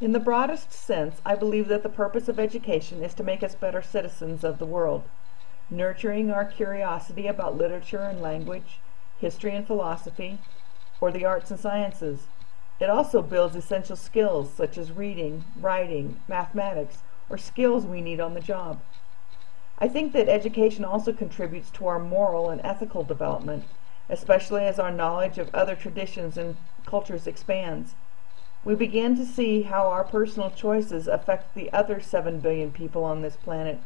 In the broadest sense, I believe that the purpose of education is to make us better citizens of the world, nurturing our curiosity about literature and language, history and philosophy, or the arts and sciences. It also builds essential skills such as reading, writing, mathematics, or skills we need on the job. I think that education also contributes to our moral and ethical development, especially as our knowledge of other traditions and cultures expands. We begin to see how our personal choices affect the other 7 billion people on this planet.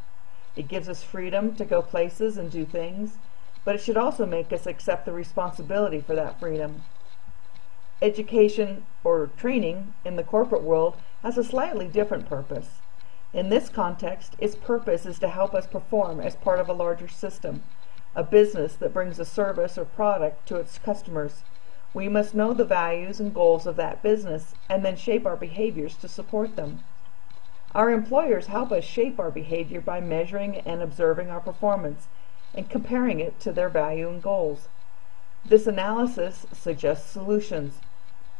It gives us freedom to go places and do things, but it should also make us accept the responsibility for that freedom. Education or training in the corporate world has a slightly different purpose. In this context, its purpose is to help us perform as part of a larger system, a business that brings a service or product to its customers. We must know the values and goals of that business and then shape our behaviors to support them. Our employers help us shape our behavior by measuring and observing our performance and comparing it to their value and goals. This analysis suggests solutions,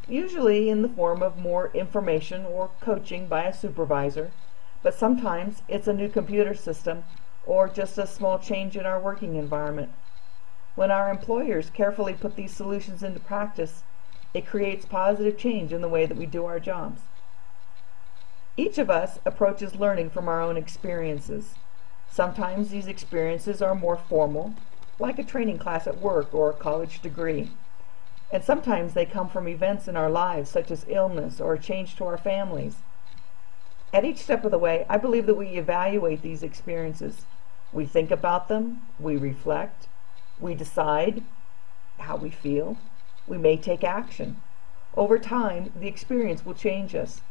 usually in the form of more information or coaching by a supervisor, but sometimes it's a new computer system or just a small change in our working environment. When our employers carefully put these solutions into practice, it creates positive change in the way that we do our jobs. Each of us approaches learning from our own experiences. Sometimes these experiences are more formal, like a training class at work or a college degree. And sometimes they come from events in our lives, such as illness or a change to our families. At each step of the way, I believe that we evaluate these experiences. We think about them, we reflect, we decide how we feel, we may take action. Over time, the experience will change us.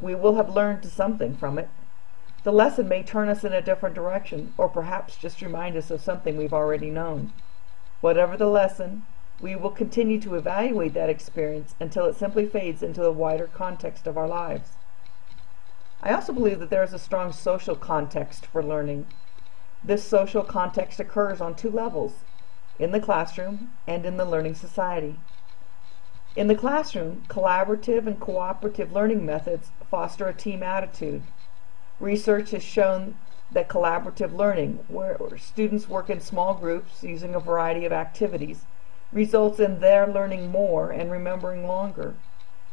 We will have learned something from it. The lesson may turn us in a different direction, or perhaps just remind us of something we've already known. Whatever the lesson, we will continue to evaluate that experience until it simply fades into the wider context of our lives. I also believe that there is a strong social context for learning. This social context occurs on 2 levels, in the classroom and in the learning society. In the classroom, collaborative and cooperative learning methods foster a team attitude. Research has shown that collaborative learning, where students work in small groups using a variety of activities, results in their learning more and remembering longer.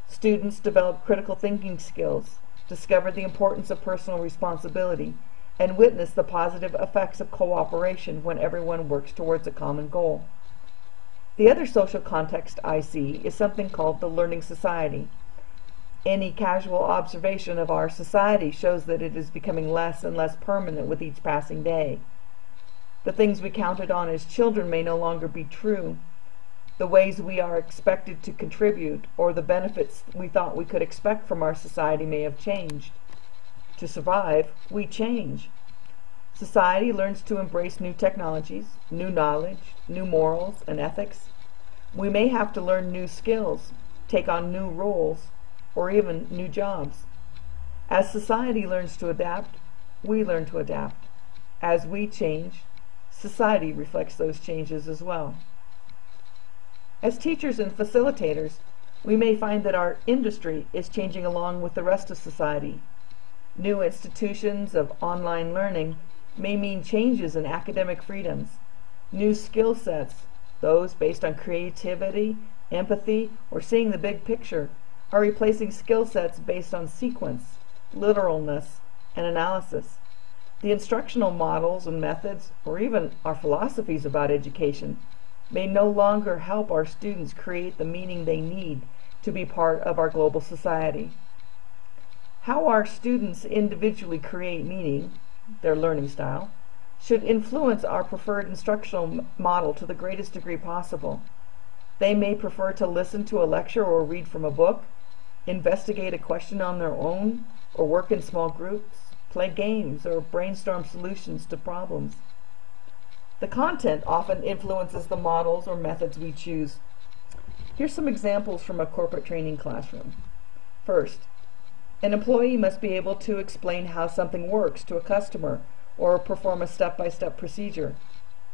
Students develop critical thinking skills, discover the importance of personal responsibility, and witness the positive effects of cooperation when everyone works towards a common goal. The other social context I see is something called the learning society. Any casual observation of our society shows that it is becoming less and less permanent with each passing day. The things we counted on as children may no longer be true. The ways we are expected to contribute or the benefits we thought we could expect from our society may have changed. To survive, we change. Society learns to embrace new technologies, new knowledge, new morals and ethics. We may have to learn new skills, take on new roles, or even new jobs. As society learns to adapt, we learn to adapt. As we change, society reflects those changes as well. As teachers and facilitators, we may find that our industry is changing along with the rest of society. New institutions of online learning may mean changes in academic freedoms. New skill sets, those based on creativity, empathy, or seeing the big picture, are replacing skill sets based on sequence, literalness, and analysis. The instructional models and methods, or even our philosophies about education, may no longer help our students create the meaning they need to be part of our global society. How our students individually create meaning, their learning style, should influence our preferred instructional model to the greatest degree possible. They may prefer to listen to a lecture or read from a book, investigate a question on their own, or work in small groups, play games, or brainstorm solutions to problems. The content often influences the models or methods we choose. Here's some examples from a corporate training classroom. First, an employee must be able to explain how something works to a customer or perform a step-by-step procedure.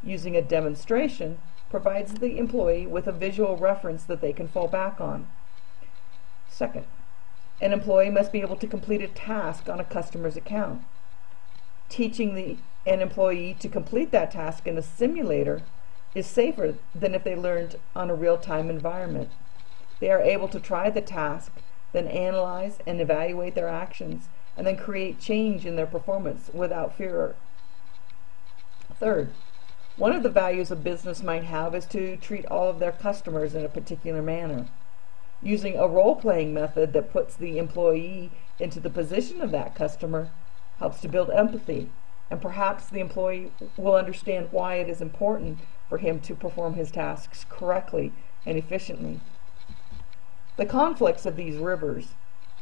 Using a demonstration provides the employee with a visual reference that they can fall back on. Second, An employee must be able to complete a task on a customer's account. Teaching an employee to complete that task in a simulator is safer than if they learned on a real-time environment. They are able to try the task, then analyze and evaluate their actions, and then create change in their performance without fear. Third, one of the values a business might have is to treat all of their customers in a particular manner. Using a role-playing method that puts the employee into the position of that customer helps to build empathy, and perhaps the employee will understand why it is important for him to perform his tasks correctly and efficiently. The conflicts of these rivers,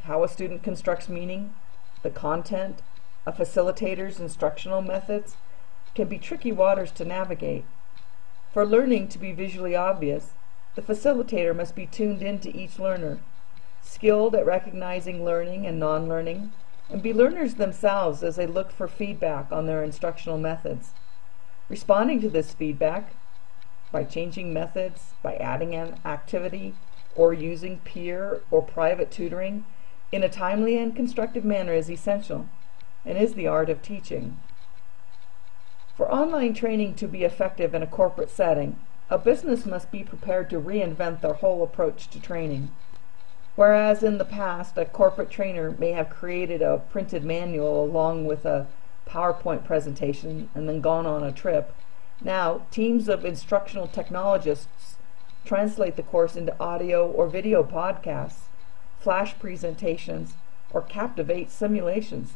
how a student constructs meaning, the content, a facilitator's instructional methods, can be tricky waters to navigate. For learning to be visually obvious, the facilitator must be tuned into each learner, skilled at recognizing learning and non-learning, and be learners themselves as they look for feedback on their instructional methods. Responding to this feedback by changing methods, by adding an activity, or using peer or private tutoring in a timely and constructive manner is essential, and is the art of teaching. For online training to be effective in a corporate setting, a business must be prepared to reinvent their whole approach to training. Whereas in the past, a corporate trainer may have created a printed manual along with a PowerPoint presentation and then gone on a trip, now teams of instructional technologists translate the course into audio or video podcasts, flash presentations, or Captivate simulations.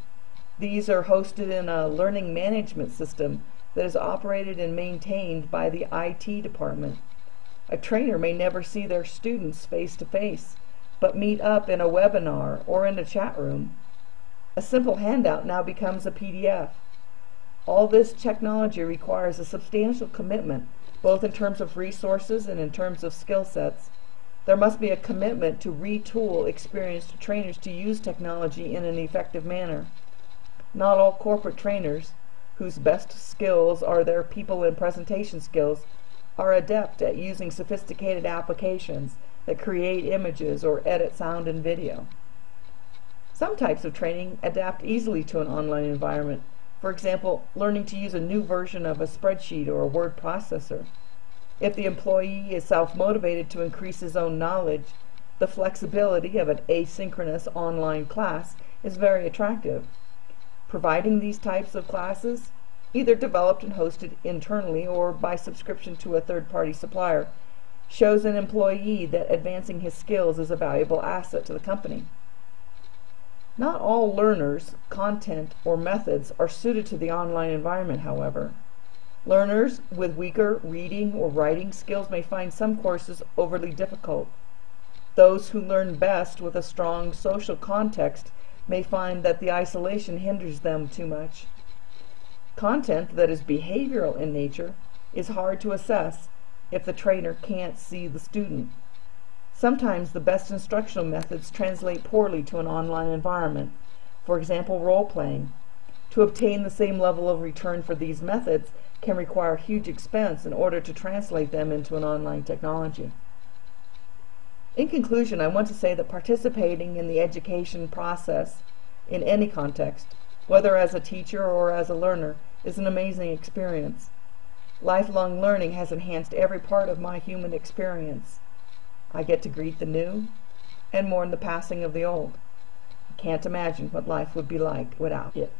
These are hosted in a learning management system that is operated and maintained by the IT department. A trainer may never see their students face to face, but meet up in a webinar or in a chat room. A simple handout now becomes a PDF. All this technology requires a substantial commitment, both in terms of resources and in terms of skill sets. There must be a commitment to retool experienced trainers to use technology in an effective manner. Not all corporate trainers, whose best skills are their people and presentation skills, are adept at using sophisticated applications that create images or edit sound and video. Some types of training adapt easily to an online environment. For example, learning to use a new version of a spreadsheet or a word processor. If the employee is self-motivated to increase his own knowledge, the flexibility of an asynchronous online class is very attractive. Providing these types of classes, either developed and hosted internally or by subscription to a third-party supplier, shows an employee that advancing his skills is a valuable asset to the company. Not all learners, content, or methods are suited to the online environment, however. Learners with weaker reading or writing skills may find some courses overly difficult. Those who learn best with a strong social context may find that the isolation hinders them too much. Content that is behavioral in nature is hard to assess if the trainer can't see the student. Sometimes the best instructional methods translate poorly to an online environment. For example, role-playing. To obtain the same level of return for these methods can require huge expense in order to translate them into an online technology. In conclusion, I want to say that participating in the education process in any context, whether as a teacher or as a learner, is an amazing experience. Lifelong learning has enhanced every part of my human experience. I get to greet the new and mourn the passing of the old. I can't imagine what life would be like without it.